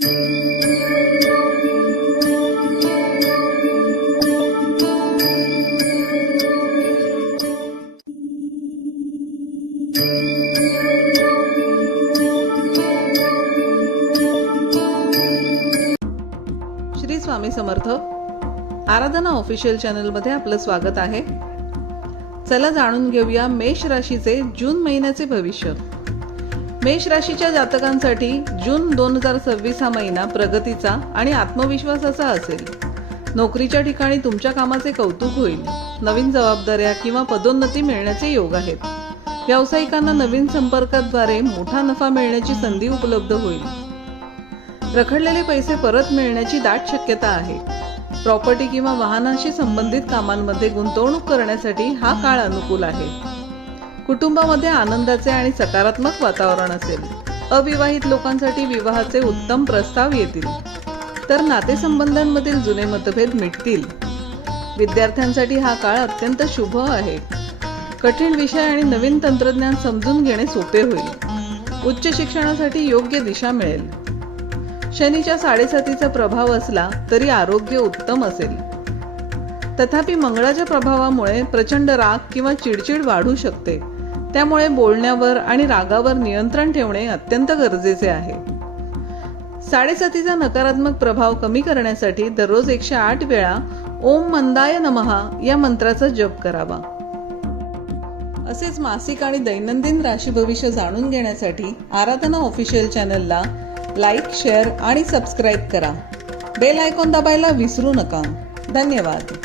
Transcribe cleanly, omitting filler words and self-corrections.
श्री स्वामी समर्थ. आराधना official चॅनलमध्ये आपलं स्वागत आहे. चला जाणून घेऊया मेष राशीचे जून महिन्याचे भविष्य. मेष राशीच्या जातकांसाठी जून 2026 हा महिना प्रगतीचा आणि आत्मविश्वासाचा असेल. नोकरीच्या ठिकाणी तुमच्या कामाचे कौतुक होईल. नवीन जबाबदाऱ्या किंवा पदोन्नती मिळण्याचे योग आहेत. व्यावसायिकांना नवीन संपर्काद्वारे मोठा नफा मिळण्याची संधी उपलब्ध होईल. रखडलेले पैसे परत मिळण्याची दाट शक्यता आहे. प्रॉपर्टी किंवा वाहनाशी संबंधित कामांमध्ये गुंतवणूक करण्यासाठी हा काळ अनुकूल आहे. कुटुंबामध्ये आनंदाचे आणि सकारात्मक वातावरण असेल. अविवाहित लोकांसाठी विवाहाचे उत्तम प्रस्ताव येतील, तर नातेसंबंधांमधील जुने मतभेद मिटतील. विद्यार्थ्यांसाठी हा काळ अत्यंत शुभ आहे. कठीण विषय आणि नवीन तंत्रज्ञान समजून घेणे सोपे होईल. उच्च शिक्षणासाठी योग्य दिशा मिळेल. शनीच्या 7.5चा प्रभाव असला तरी आरोग्य उत्तम असेल. तथापि मंगळाच्या प्रभावामुळे प्रचंड राग किंवा चिडचिड वाढू शकते. त्यामुळे बोलण्यावर आणि रागावर नियंत्रण ठेवणे अत्यंत गरजेचे आहे. 7.5चा नकारात्मक प्रभाव कमी करण्यासाठी दररोज 108 वेळा ओम मंदाय नमः या मंत्राचा जप करावा. असेच मासिक आणि दैनंदिन राशी भविष्य जाणून घेण्यासाठी आराधना ऑफिशियल चॅनलला लाईक, शेअर आणि सबस्क्राईब करा. बेल आयकॉन दाबायला विसरू नका. धन्यवाद.